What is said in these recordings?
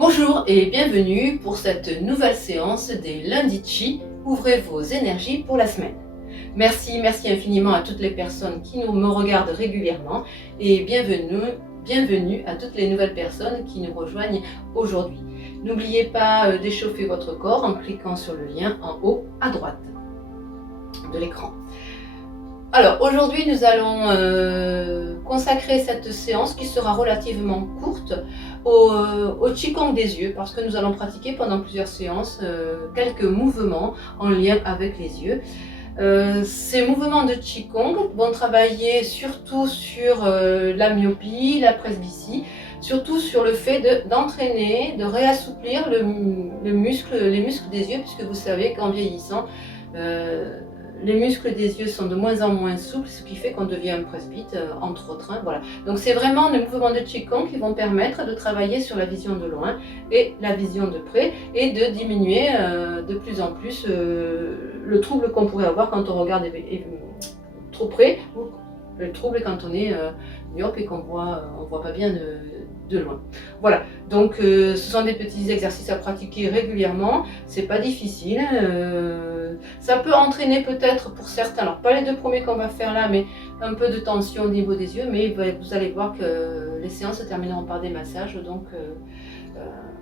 Bonjour et bienvenue pour cette nouvelle séance des lundis chi. Ouvrez vos énergies pour la semaine. Merci infiniment à toutes les personnes qui me regardent régulièrement et bienvenue à toutes les nouvelles personnes qui nous rejoignent aujourd'hui. N'oubliez pas d'échauffer votre corps en cliquant sur le lien en haut à droite de l'écran. Alors aujourd'hui nous allons consacrer cette séance qui sera relativement courte au Qigong des yeux, parce que nous allons pratiquer pendant plusieurs séances quelques mouvements en lien avec les yeux. Ces mouvements de Qigong vont travailler surtout sur la myopie, la presbytie, surtout sur le fait d'entraîner, de réassouplir les muscles des yeux, puisque vous savez qu'en vieillissant, les muscles des yeux sont de moins en moins souples, ce qui fait qu'on devient un presbyte, entre autres. Voilà. Donc c'est vraiment des mouvements de Qigong qui vont permettre de travailler sur la vision de loin et la vision de près, et de diminuer de plus en plus le trouble qu'on pourrait avoir quand on regarde trop près, ou le trouble quand on est myope et qu'on voit pas bien de loin. Voilà, donc ce sont des petits exercices à pratiquer régulièrement, c'est pas difficile. Ça peut entraîner peut-être pour certains, alors pas les deux premiers qu'on va faire là, mais un peu de tension au niveau des yeux, mais vous allez voir que les séances se termineront par des massages, donc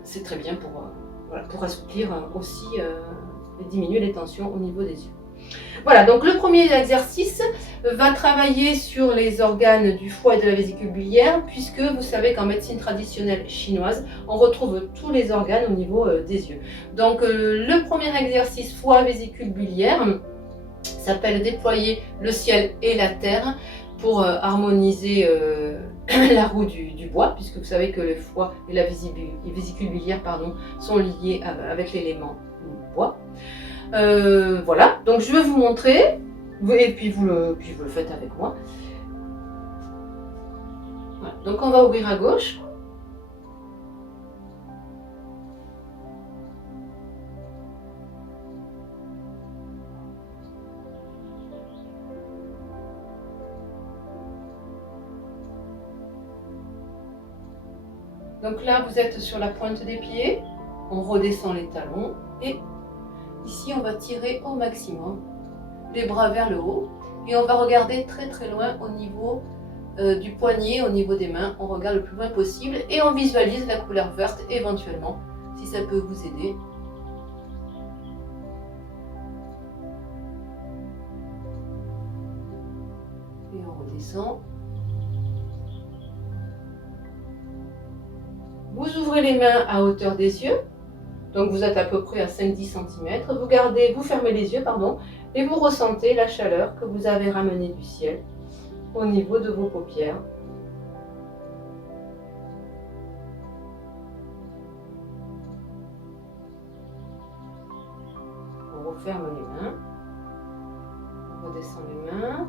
c'est très bien pour assouplir aussi et diminuer les tensions au niveau des yeux. Voilà, donc le premier exercice va travailler sur les organes du foie et de la vésicule biliaire, puisque vous savez qu'en médecine traditionnelle chinoise, on retrouve tous les organes au niveau des yeux. Donc le premier exercice foie-vésicule biliaire s'appelle déployer le ciel et la terre pour harmoniser la roue du bois, puisque vous savez que le foie et la vésicule biliaire sont liés avec l'élément bois. Voilà, donc je vais vous montrer, et puis vous le faites avec moi. Voilà. Donc on va ouvrir à gauche. Donc là vous êtes sur la pointe des pieds, on redescend les talons et ici on va tirer au maximum les bras vers le haut et on va regarder très loin au niveau du poignet, au niveau des mains. On regarde le plus loin possible et on visualise la couleur verte éventuellement, si ça peut vous aider. Et on redescend. Vous ouvrez les mains à hauteur des yeux. Donc vous êtes à peu près à 5-10 cm. Vous fermez les yeux, et vous ressentez la chaleur que vous avez ramenée du ciel au niveau de vos paupières. On referme les mains. On redescend les mains.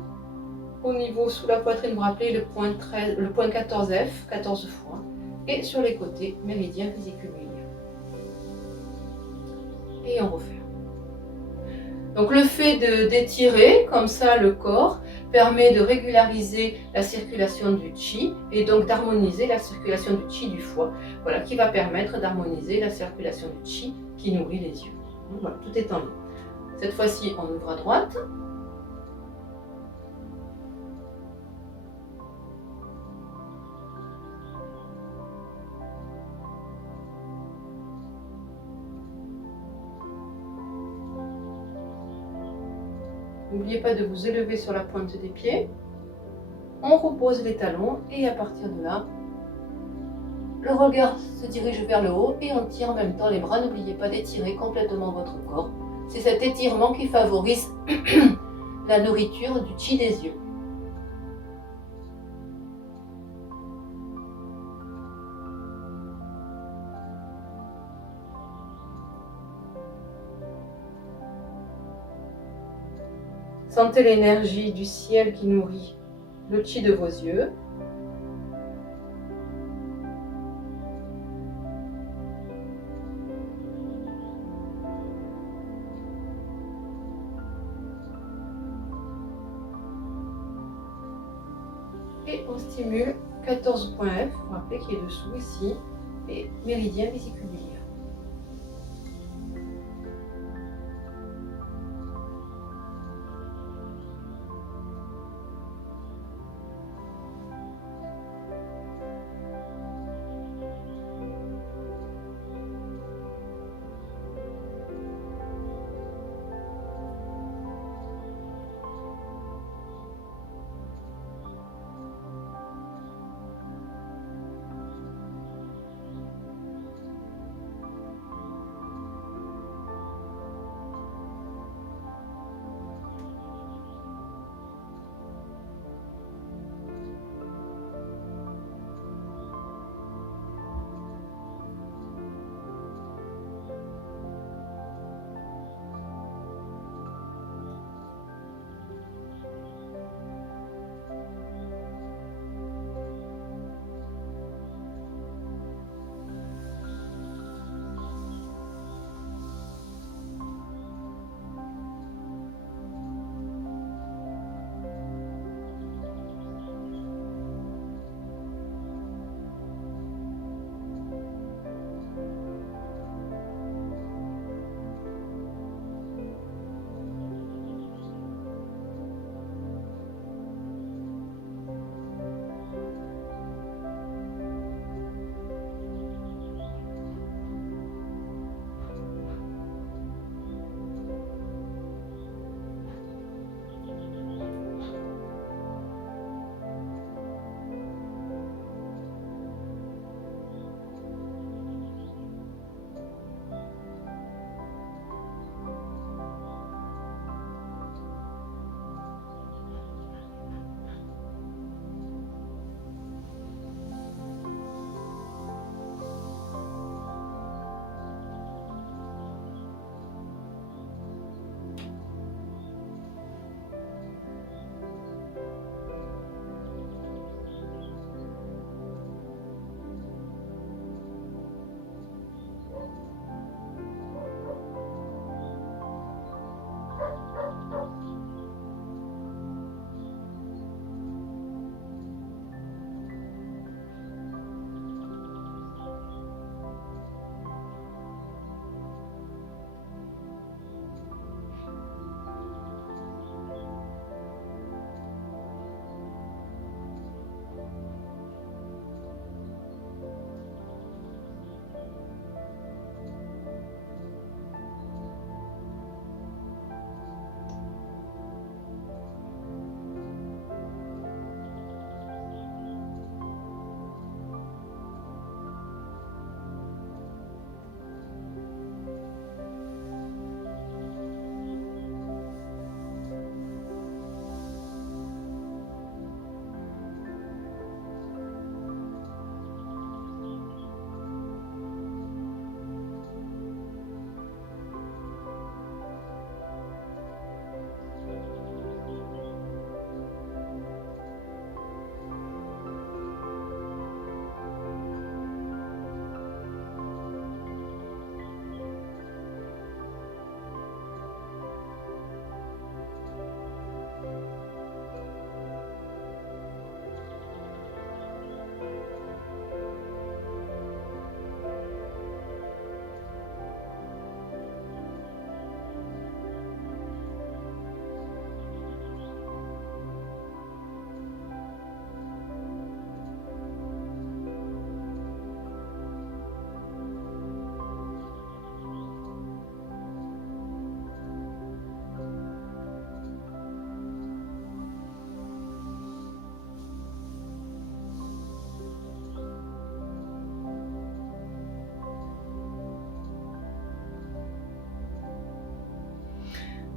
Au niveau sous la poitrine, vous rappelez le point 14F, 14 fois. Et sur les côtés, méridien vésicule biliaire. Et on referme. Donc le fait d'étirer comme ça le corps permet de régulariser la circulation du chi et donc d'harmoniser la circulation du chi du foie. Voilà, qui va permettre d'harmoniser la circulation du chi qui nourrit les yeux. Voilà, tout est en ligne. Cette fois-ci, on ouvre à droite. N'oubliez pas de vous élever sur la pointe des pieds. On repose les talons et à partir de là, le regard se dirige vers le haut et on tire en même temps les bras. N'oubliez pas d'étirer complètement votre corps. C'est cet étirement qui favorise la nourriture du chi des yeux. Sentez l'énergie du ciel qui nourrit le chi de vos yeux. Et on stimule 14 points F, vous rappelez qui est dessous ici, et méridien vésiculaire.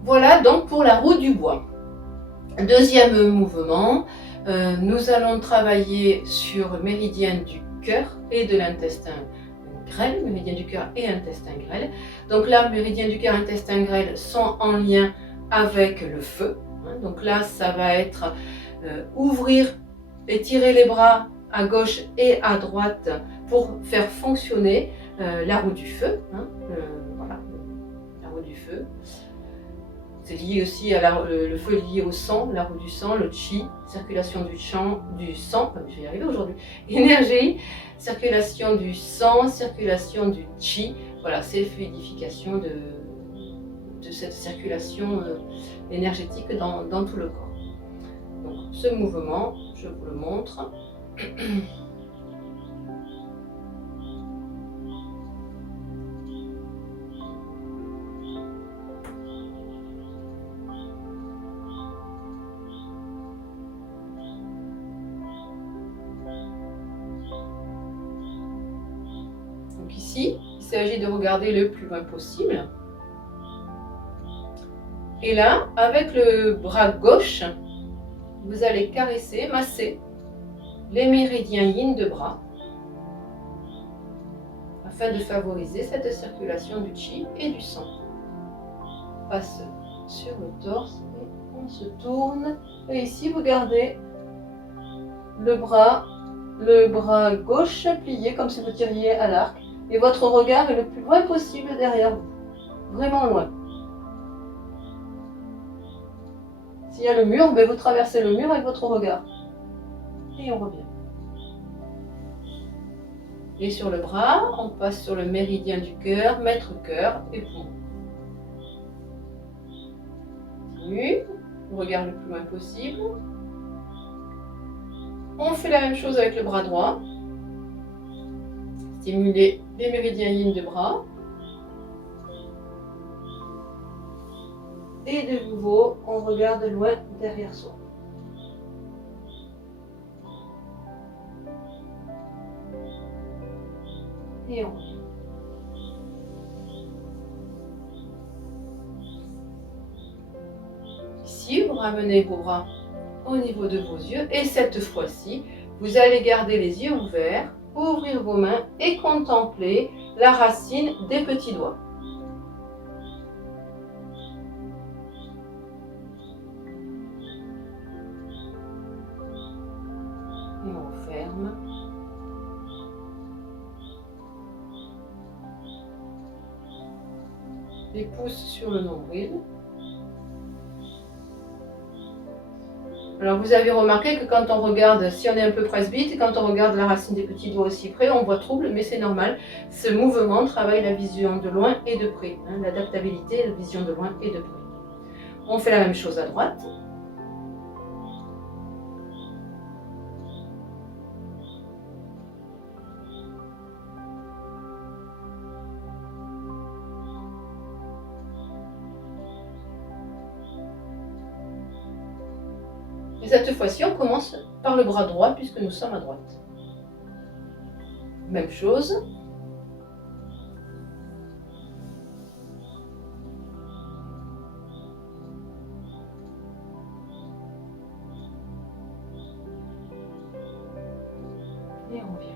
Voilà donc pour la roue du bois. Deuxième mouvement, nous allons travailler sur le méridien du cœur et de l'intestin grêle, méridien du cœur et intestin grêle. Donc là, méridien du cœur et intestin grêle sont en lien avec le feu. Donc là, ça va être ouvrir, étirer les bras à gauche et à droite pour faire fonctionner la roue du feu. Voilà, la roue du feu. C'est lié aussi à le feu lié au sang, la roue du sang, le chi, circulation du sang, je vais y arriver aujourd'hui, énergie, circulation du sang, circulation du chi. Voilà, c'est fluidification de cette circulation énergétique dans tout le corps. Donc ce mouvement, je vous le montre. Donc ici, il s'agit de regarder le plus loin possible. Et là, avec le bras gauche, vous allez caresser, masser les méridiens yin de bras afin de favoriser cette circulation du chi et du sang. On passe sur le torse et on se tourne. Et ici, vous gardez le bras gauche plié comme si vous tiriez à l'arc. Et votre regard est le plus loin possible derrière vous. Vraiment loin. S'il y a le mur, vous traversez le mur avec votre regard. Et on revient. Et sur le bras, on passe sur le méridien du cœur, maître cœur et poumon. Continue. Regard le plus loin possible. On fait la même chose avec le bras droit. Stimuler les méridiens yin de bras. Et de nouveau, on regarde loin derrière soi. Et on revient. Ici, vous ramenez vos bras au niveau de vos yeux. Et cette fois-ci, vous allez garder les yeux ouverts, ouvrir vos mains et contempler la racine des petits doigts. Et on ferme. Les pouces sur le nombril. Alors vous avez remarqué que quand on regarde, si on est un peu presbyte, quand on regarde la racine des petits doigts aussi près, on voit trouble, mais c'est normal. Ce mouvement travaille la vision de loin et de près, l'adaptabilité, la vision de loin et de près. On fait la même chose à droite. Et cette fois-ci, on commence par le bras droit puisque nous sommes à droite. Même chose. Et on revient.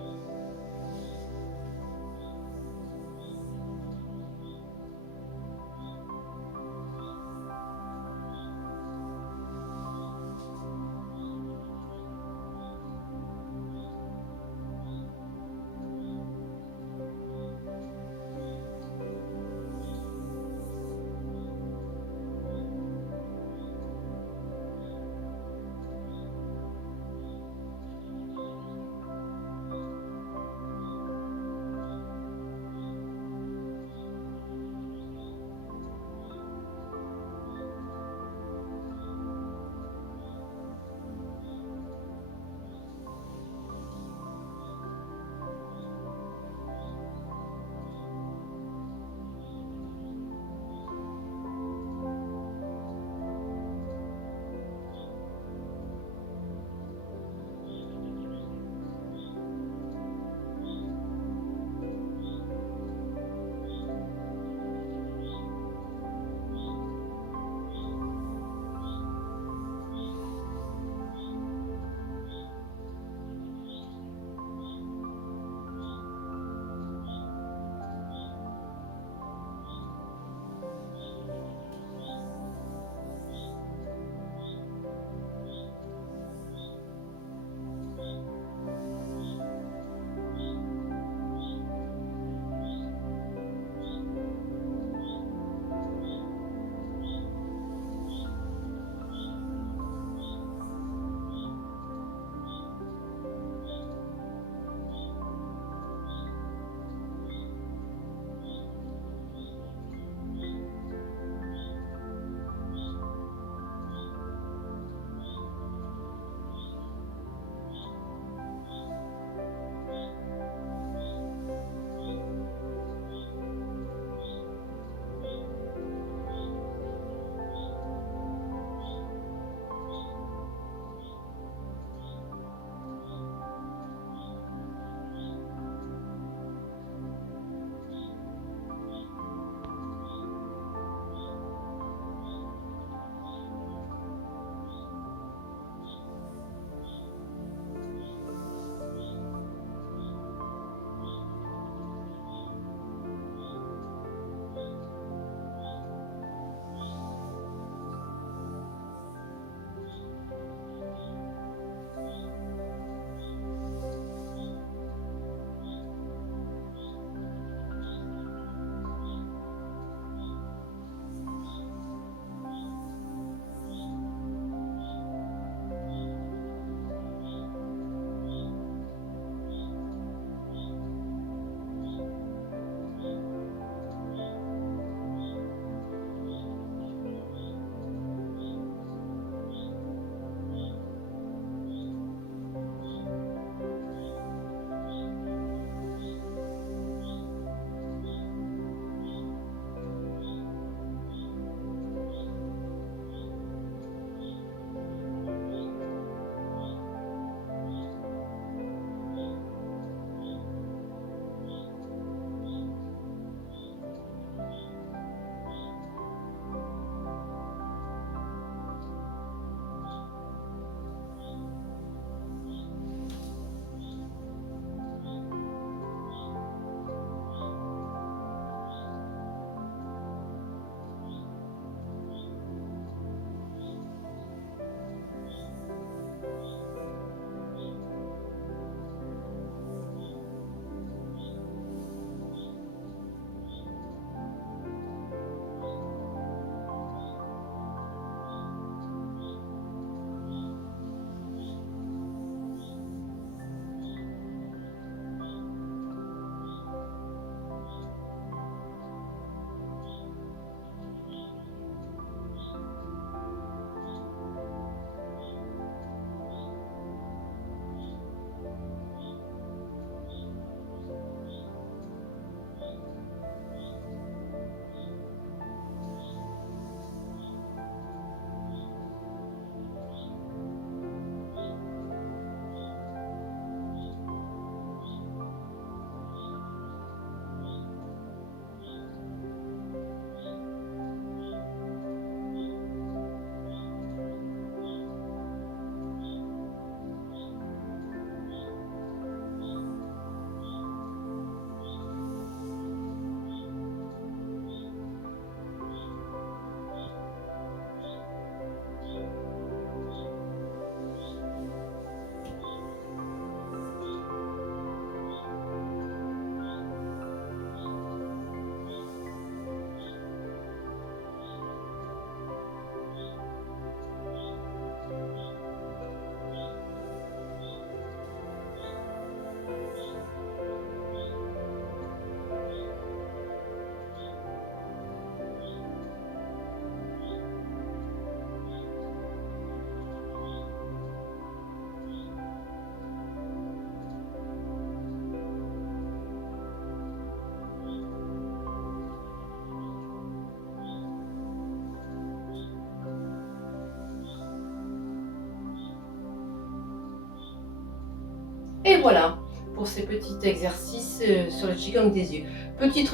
Et voilà pour ces petits exercices sur le Qigong des yeux. Petite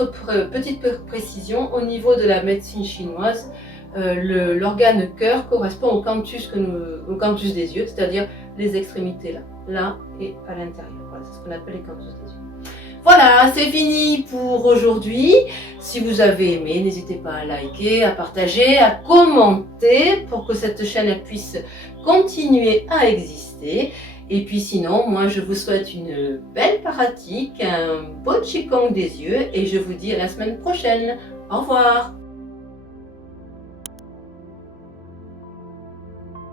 précision, au niveau de la médecine chinoise, l'organe cœur correspond au canthus, au canthus des yeux, c'est-à-dire les extrémités là et à l'intérieur. Voilà, c'est ce qu'on appelle les canthus des yeux. Voilà, c'est fini pour aujourd'hui. Si vous avez aimé, n'hésitez pas à liker, à partager, à commenter pour que cette chaîne puisse continuer à exister. Et puis sinon, moi je vous souhaite une belle pratique, un beau Qigong des yeux et je vous dis à la semaine prochaine. Au revoir.